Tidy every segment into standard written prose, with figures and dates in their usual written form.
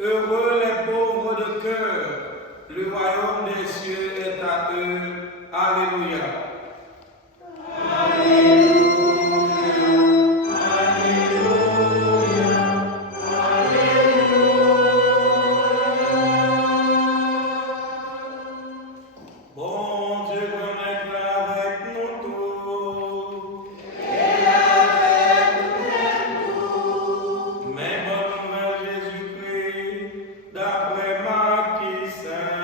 Heureux les pauvres de cœur, le royaume des cieux est à eux. Alléluia. Bon Dieu, connaître avec nous tous. Et avec nous. Mais bonne nouvelle Jésus-Christ, d'après Matthieu Saint.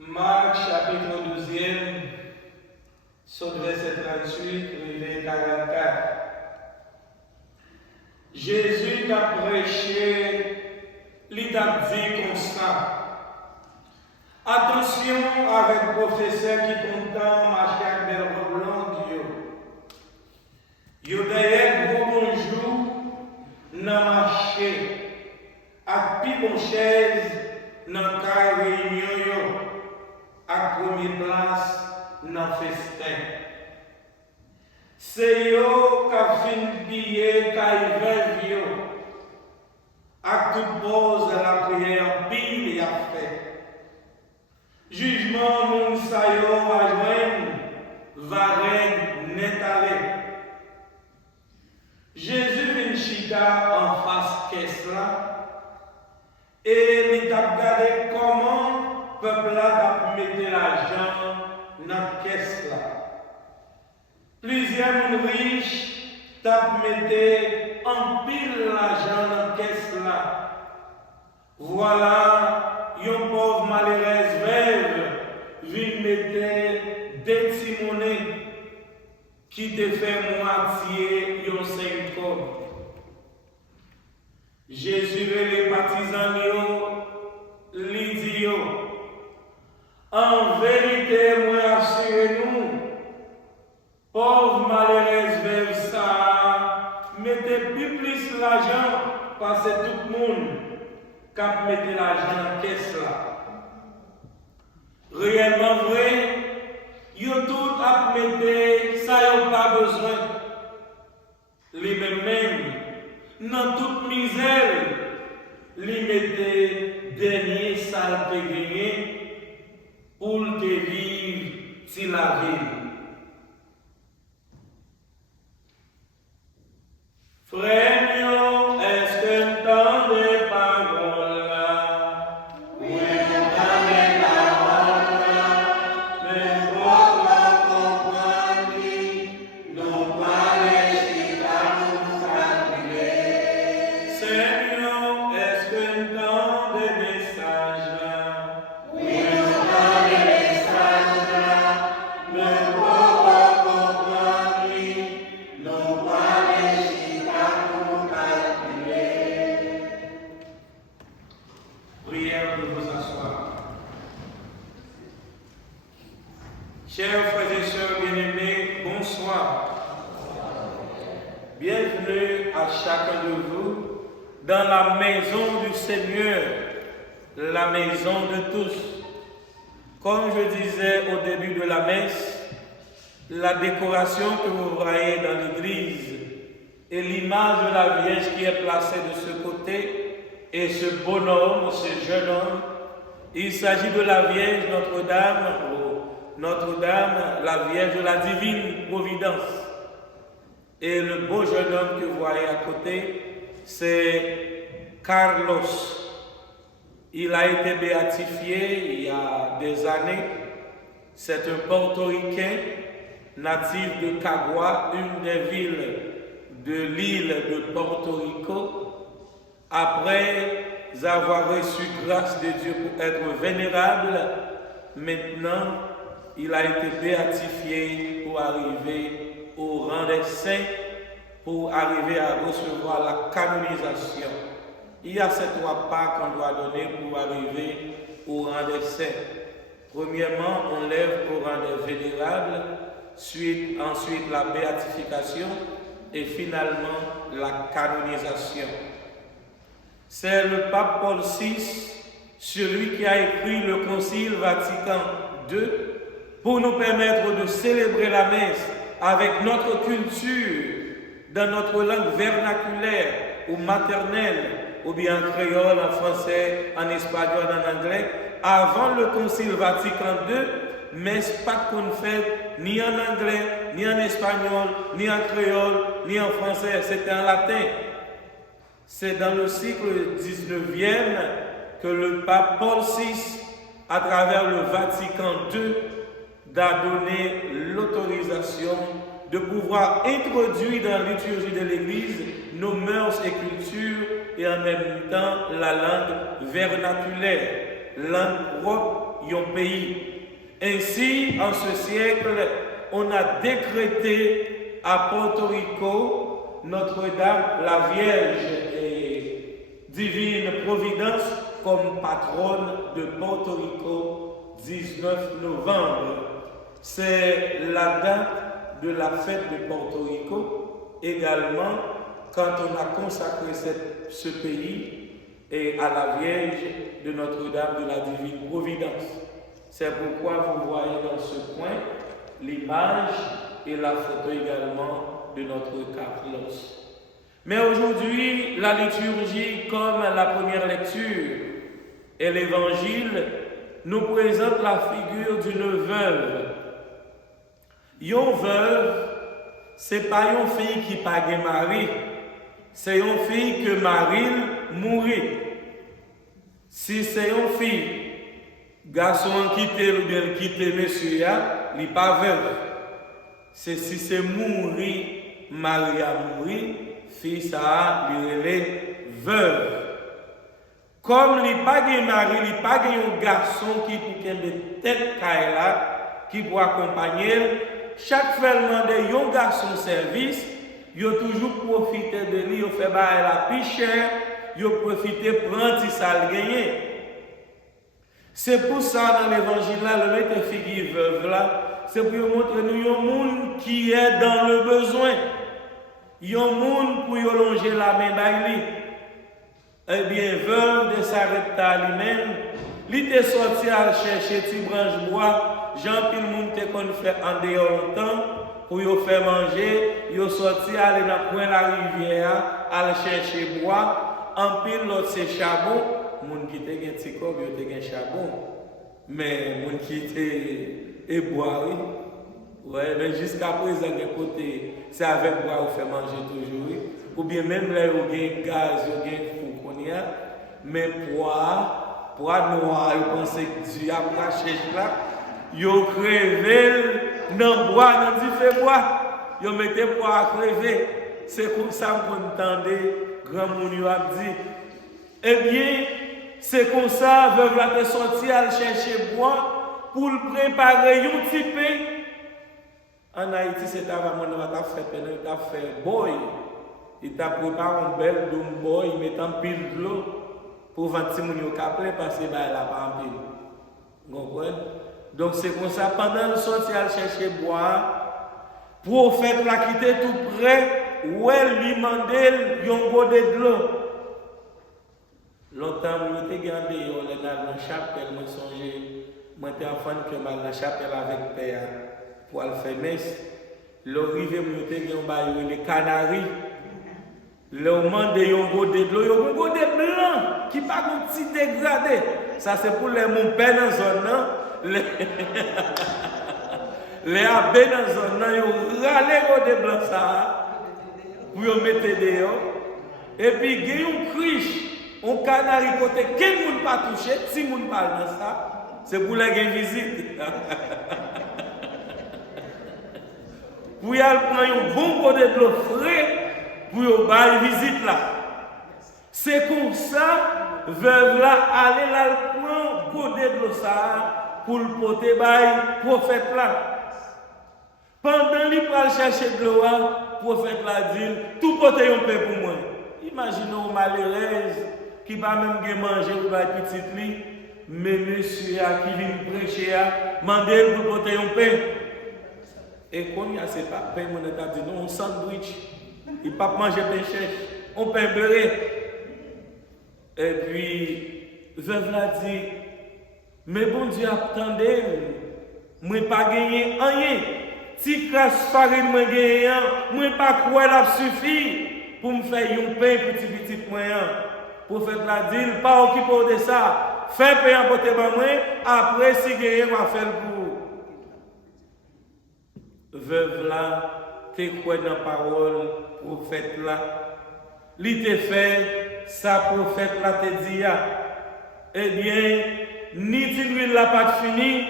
Marc chapitre 12, saut verset 38, verset 44. Jésus t'a prêché, il t'a dit comme ça. Attention avec professeur qui content marcher avec des robes longues. Yo d'ailleurs gros bonjour dans marché, à pi bon chaise dans la réunion à première place dans festin. C'est yo qui fin piller qui veut yo. À toute pause la prière pile et a fait. Jugement moun sa yo a joindre varenne net aller. Jésus vient chita en face caisse là et il t'a regardé comment peuple là t'a mis l'argent dans la caisse là. Plusieurs riches t'a mis en pile l'argent dans la caisse là. Voilà, un pauvre malheureuse veuve vient mettre des petits monnaies qui te fait moitié yon 5 corps. Jésus et les partisans li dit yo, en vérité, moi assure nous, pauvre malheureuse veuve ça, mettez plus l'argent parce que tout le monde cap mettez l'argent dans la caisse là. Réellement vrai, yo tout a mettez ça yo pas besoin. Les mêmes dans toute misère, li mettez dernier ça te gagner pour te vivre si la vie. Frère, est-ce que t'entendez parole là? Oui, t'entendez parole là. Mais pourquoi comprendre nous parler si nous calculer? Seigneur, est-ce que t'entendez message là? Oui, t'entendez message là. Mais pourquoi comprendre nous parler si nous calculer? Prière de vous asseoir. Chers frères et sœurs bien-aimés, bonsoir. Bienvenue à chacun de vous dans la maison du Seigneur, la maison de tous. Comme je disais au début de la messe, la décoration que vous voyez dans l'église et l'image de la Vierge qui est placée de ce côté et ce bonhomme, ce jeune homme, il s'agit de la Vierge Notre-Dame, Notre-Dame, la Vierge de la Divine Providence. Et le beau jeune homme que vous voyez à côté, c'est Carlos. Il a été béatifié il y a des années. C'est un portoricain natif de Cagua, une des villes de l'île de Porto Rico. Après avoir reçu grâce de Dieu pour être vénérable, maintenant il a été béatifié pour arriver au rang des saints, pour arriver à recevoir la canonisation. Il y a ces 3 pas qu'on doit donner pour arriver au rang des saints. Premièrement, on lève au rang des vénérables, ensuite la béatification et finalement la canonisation. C'est le pape Paul VI, celui qui a écrit le Concile Vatican II, pour nous permettre de célébrer la messe avec notre culture, dans notre langue vernaculaire ou maternelle, ou bien en créole, en français, en espagnol, en anglais. Avant le Concile Vatican II, messe pas qu'on fait ni en anglais, ni en espagnol, ni en créole, ni en français, c'était en latin. C'est dans le siècle 19e que le pape Paul VI, à travers le Vatican II, a donné l'autorisation de pouvoir introduire dans la liturgie de l'Église nos mœurs et cultures et en même temps la langue vernaculaire, langue propre d'un pays. Ainsi, en ce siècle, on a décrété à Porto Rico Notre-Dame, la Vierge et Divine Providence, comme patronne de Porto Rico, 19 novembre. C'est la date de la fête de Porto Rico, également quand on a consacré ce pays et à la Vierge de Notre-Dame de la Divine Providence. C'est pourquoi vous voyez dans ce coin l'image et la photo également de notre Carlos. Mais aujourd'hui, la liturgie, comme la première lecture et l'évangile, nous présente la figure d'une veuve. Une veuve, c'est pas une fille qui n'a pas mari, c'est une fille que Marie mourit. Si c'est une fille, garçon quitté ou bien quitté monsieur, il n'est pas veuve. Si c'est mourir, Marie a mouru, fille ça, il est veuve. Comme il n'y a pas de mari, il n'y a pas de garçon qui peut être tête qui pour accompagner. Chaque fois qu'il y a un garçon service, il a toujours profité de lui, il fait la plus chère, il a profité de prendre ça gagner. C'est pour ça dans l'évangile là, le maître figure veuve là, c'est pour montrer nous un monde qui est dans le besoin. Il y a un monde pour longer la main d'ailleurs. Eh bien, veuve de s'arrêter lui-même, il était sorti à chercher des branches bois, Jean-Pil monde qu'on fait en dehors longtemps, pour y faire manger, il est sorti aller dans le coin de la rivière, aller chercher bois, en pile l'autre c'est charbon, monde qui était un petit corps, il était un charbon, mais monde qui était bois, oui. Ouais, mais jusqu'à présent, côté, c'est avec bois qu'on fait manger toujours, oui. Ou bien même là, il y a gaz, il y a four, mais poids noir, il pense que Dieu a craché là, il a crevé dans le bois, dans différents bois, il a mis le bois à crever. C'est comme ça qu'on entendait, grand monde a dit. Eh bien, c'est comme ça, veuve la sortir à chercher bois pour préparer un petit peu. En Haïti, c'est avant on a fait boy. Il t'a préparé un bel dôme boy, il met en pile de l'eau pour vendre si mon capé parce que là pas en pile. Vous comprenez? Donc c'est comme ça, pendant le sorti à chercher bois, prophète l'a quitté tout près, où elle lui demandait un godet de l'eau. Longtemps, je me suis gardé dans la chapelle, je me songeais, je suis enfant que dans la chapelle avec père pour aller faire messe. L'arrivée, je me suis gardé les Canaries. Le moment de yon godet de l'eau, yon godet blanc qui pas un petit dégradé. Ça c'est pour les mon père dans zone les abbés dans zone yon râler godet blanc ça pour yon mettre dehors. Et puis il y a une criche, un canari côté quel monde pas touché, si monde parle dans ça, c'est pour les visite. Pour y aller prendre un bon godet de l'eau frais. Pour y visite là. C'est comme ça, veuve là, aller là, prendre godet de l'eau pour le porter par prophète là. Pendant qu'il va chercher de l'eau, le prophète là dit, tout porter un peu pour moi. Imaginez malheureuse, qui va même manger pour la petite lui, mais monsieur qui vient prêcher, mandez pour porter un pain. Et quand il y a ce pas pain, on a dit non, un sandwich. Il ne peut pas manger pain chèche, on pain beurré. Et puis, veuve l'a dit, mais bon Dieu, attendez, moi pas gagné rien. Si crasse farine moi gagné, moi pas quoi la suffit pour me faire un pain petit moyen. Prophète l'a dit, pas occupé de ça. Fais pain à côté de moi, après si gagné, on va faire pour. Veuve là, t'es quoi dans la parole, prophète là. Il te fait, sa prophète là te dit, eh bien, ni d'huile n'a pas fini,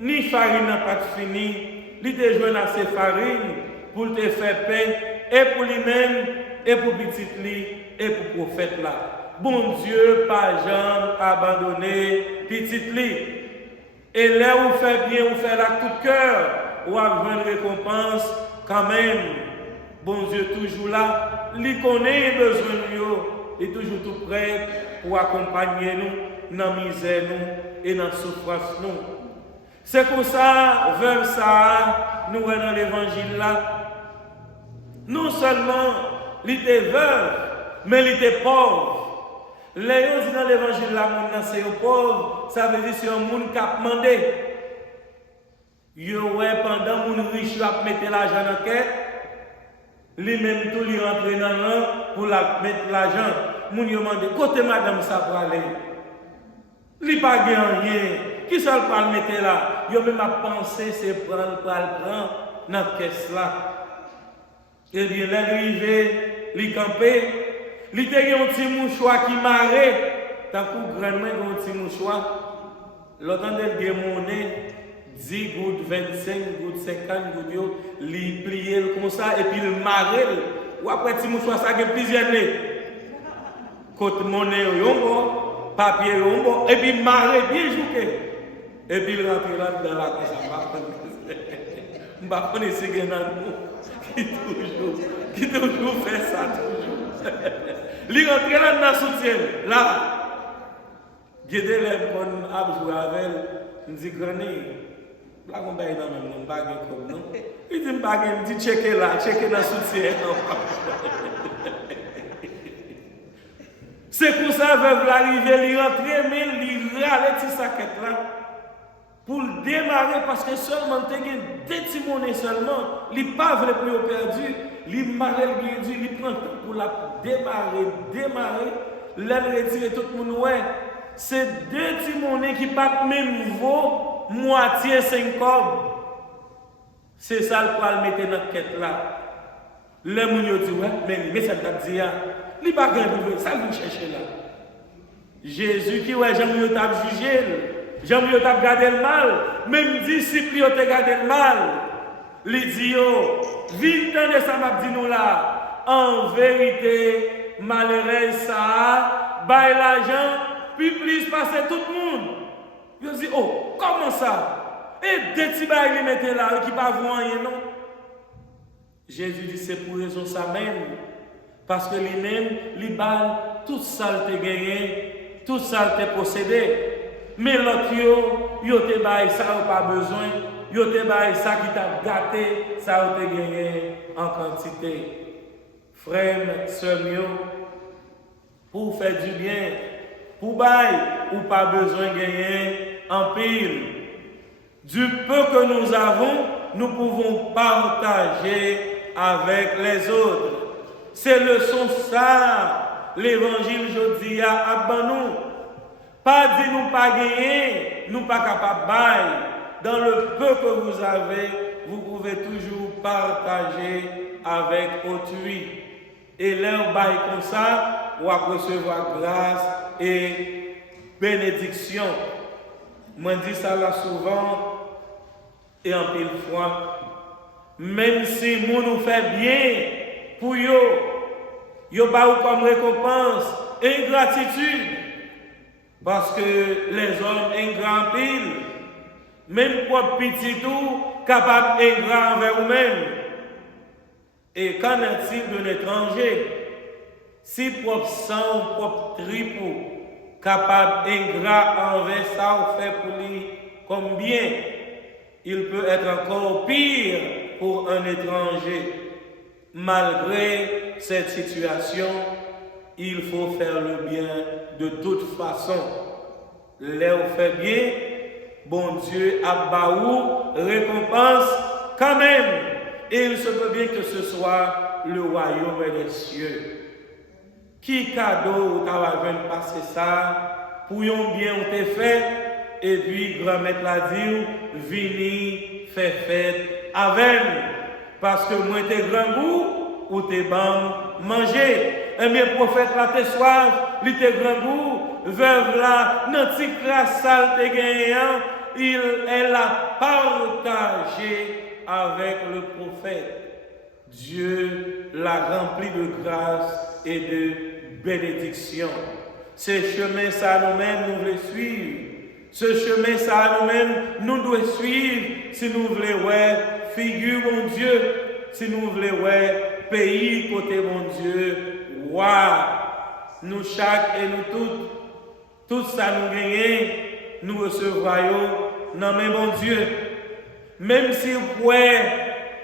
ni farine n'a pas fini. Il te joint à ses farines pour te faire pain, et pour lui-même, et pour petit lui, et pour prophète là. Bon Dieu, pas jamais abandonné petit lui. Et là où fait bien, où fait là tout cœur, ou avoir une récompense quand même. Bon Dieu toujours là, il connaît les besoins de nous, il est toujours tout prêt pour accompagner nous dans la misère nous et dans la souffrance nous. C'est comme ça, vers ça, nous sommes dans l'évangile là. Non seulement il était veuve, mais il était pauvre. Les gens disent dans l'évangile là, c'est un pauvre, ça veut dire que c'est un monde qui a demandé. Pendant que les riches mettent l'argent dans la quête, lui-même tout lui rentre dans l'an pour mettre l'argent. Moun yo demande, côté madame ça pour aller. Li pas gagne rien. Qui ça pour le mettre là? Yo même a pensé c'est prendre pour le prendre dans la caisse là. Et bien l'arrivée, li campé, li te gen un petit mouchoir qui marrait, tant que grand main un petit mouchoir. L'autant de gen monnaie 10 gouttes, 25 gouttes, 50 gouttes, yo, li plié comme ça et puis il marrait. Ou après petit mouchoir ça gen plusieurs nez. Côte monnaie yo papier yo et puis marrer bien joué. Et puis il rentre là dans la casa. Je ne connais pas si qui toujours fait ça toujours. Il rentre là dans le soutien là. Guédé les bonnes à jouer avec elle, me dit granny. Là on va dans même bague comme non. Il dit bague, il dit checker là, checker dans le soutien. C'est pour ça veuve l'arriver, il rentre, mais il râle petit saquette là pour démarrer parce que seulement tu as des petits monnaies seulement, il pas vrai pour perdu, il marre bien dit, il prend temps pour la démarrer, là retirer tout le monde ouais. C'est deux petits monnaies qui pas même vaut moitié 5 cobs. C'est ça le poil mettre dans la quête là. Les gens disent ouais, mais ça t'a dit il pas grand ça vous chercher là. Jésus qui ouais j'aime yo t'a jugé, j'aime yo t'a gardé le mal, même disciples yo t'a gardé le mal. Il dit yo, vite de ça m'a dit nous là. En vérité, malheureux ça, bail l'argent, puis plus passer tout le monde. Yo dit oh, comment ça? Et des petits bails ils mettent là qui pas voir rien non. Jésus dit c'est pour raison ça même. Parce que lui-même, il balle tout ça te gagné, tout ça te possédé. Mais l'autre, yo te baille ça ou pas besoin, yo te baille ça qui t'a gâté, ça ou te gagné en quantité. Frère, sœur, pour faire du bien, pour baille ou pas besoin de gagner en pile. Du peu que nous avons, nous pouvons partager avec les autres. C'est le son ça, l'évangile aujourd'hui à nous. Pas dire nous pas gagner, nous pas capables de bailler. Dans le peu que vous avez, vous pouvez toujours partager avec autrui. Et leur bail comme ça, ou à recevoir grâce et bénédiction. Moi dis ça là souvent et en pile fois. Même si nous nous fait bien, pour yo ba ou comme récompense ingratitude parce que les hommes ingrats en pile même pour petit tout capable ingrat envers eux-mêmes. Et qu'en est-il de l'étranger? Si propre sang ou propre tripou, capable ingrat envers ça ou fait pour lui comme bien, il peut être encore pire pour un étranger. Malgré cette situation, il faut faire le bien de toute façon. Là où fait bien, bon Dieu a baou récompense quand même. Et il se peut bien que ce soit le royaume des cieux. Qui cadeau t'as vu passer ça, pour yon bien on t'est fait, et puis grand-mère l'a dit, vini, fait fête avec. Parce que moi t'es grand goût, ou t'es bon manger. Et bien prophète là t'es soif, lui t'es grand goût, veuve là, nan ti crasse sale t'es gagnant, elle a partagé avec le prophète. Dieu l'a rempli de grâce et de bénédiction. Ce chemin, ça nous-mêmes, nous voulons suivre. Ce chemin, ça nous-mêmes, nous devons suivre si nous voulons, figure mon Dieu, si nous voulons, pays côté mon Dieu, nous chaque et nous toutes, tout ça nous gagnons, nous recevrons, non mais mon Dieu, même si vous pouvez,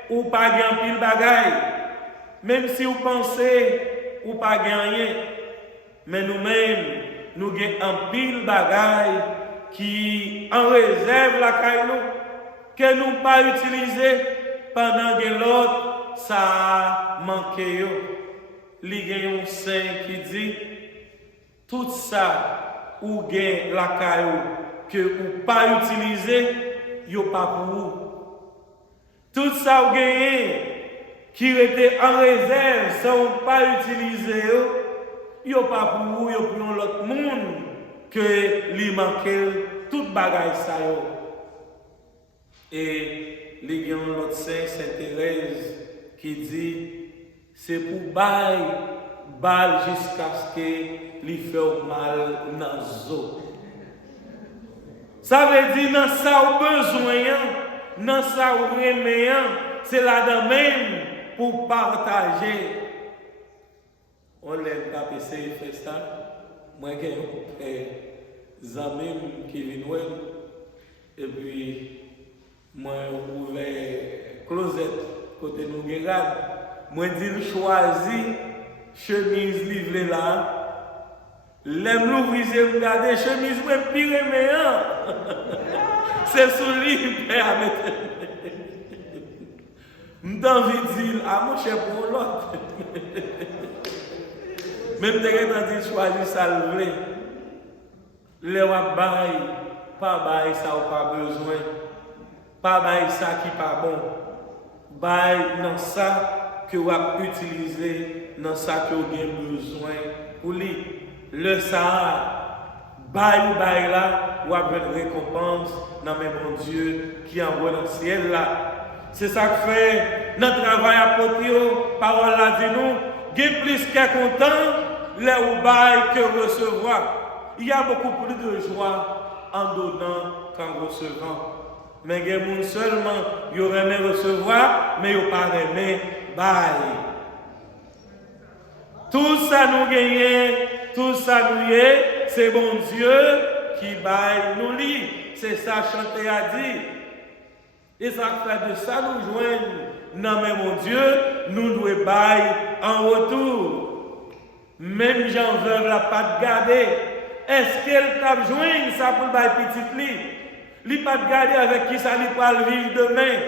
ou pas gagner pile bagaille, même si vous pensez ou pas gagner, mais nous-mêmes, nous gagnons un pile bagaille qui en réserve la caillou, que nous pas utiliser pendant que l'autre, ça a manqué. Il y a un saint qui dit, tout ça, ou gagne la caillou, que vous pas utiliser, yo pas pour vous. Tout ça vous gagnez, qui était en réserve, sans pas utiliser, yo pas pour vous, yo pour l'autre monde, que lui manque toute bagaille ça yo. Et il y a l'autre saint, Sainte Thérèse, qui dit, c'est pour bail jusqu'à ce que lui fait mal dans zo. Ça veut dire, dans ça au besoin, dans ça ou reméant, c'est là-dedans même pour partager. On l'aime taper ces fait ça. Moi, j'ai un ami qui vient voir. Et puis, moi, ouvert closet côté nous regarde. Moi, dis choisi chemise livrée là. L'aime l'ouvrir, je regarde chemise, moi, pire meilleur. C'est sous lui, père, à mettre. M'envie de dire, ah, mon cher pour l'autre. Même si tu choisir ça, le bail, pas bail ça ou pas besoin. Pas bail ça qui pas bon. Bail dans ça que vous avez utilisé, dans ça que vous avez besoin pour lui. Le ça, bail là, vous avez une récompense dans mes bon Dieu qui envoie dans le ciel là. C'est ça que fait notre travail à Potio, parole là dit nous, il y a plus qu'à content, là où bail que recevoir. Il y a beaucoup plus de joie en donnant qu'en recevant. Mais il y a des gens seulement, ils auraient aimé recevoir, mais ils n'ont pas aimé bail. Tout ça nous gagne, tout ça nous est, c'est bon Dieu qui baille nous lit. C'est ça chanter à dire. Et ça fait de ça nous joindre. Non mais mon Dieu, nous devons bailler en retour. Même Jean veuve la pas de garder. Est-ce qu'elle t'a joint ça pour bailler petit lit? Li pas de garder avec qui ça li pas vivre demain.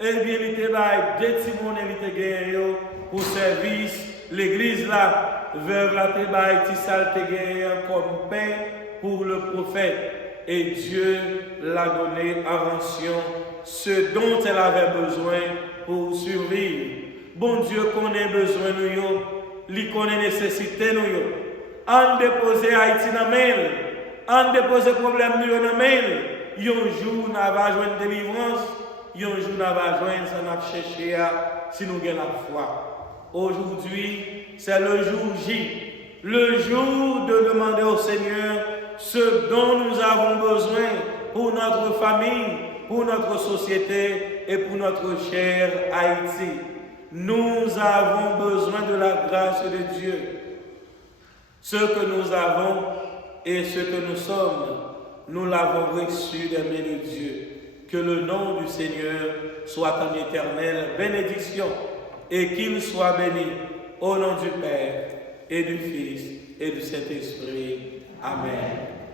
Eh bien, il te baille deux petits monnaies il te gagne pour service. L'église là, veuve la te baille ti sal te gagne comme pain pour le prophète. Et Dieu l'a donné en rançon ce dont elle avait besoin pour survivre. Bon Dieu connaît besoin de nous, il connaît nécessité de nous. En déposer Haïti dans mail, en déposer problème dans mail, un jour nous va joindre délivrance, un jour nous va joindre ça n'a cherché si nous avons la foi. Aujourd'hui, c'est le jour J, le jour de demander au Seigneur ce dont nous avons besoin pour notre famille, pour notre société et pour notre cher Haïti. Nous avons besoin de la grâce de Dieu. Ce que nous avons et ce que nous sommes, nous l'avons reçu des mains de Dieu. Que le nom du Seigneur soit en éternelle bénédiction et qu'il soit béni au nom du Père et du Fils et du Saint-Esprit. Amen.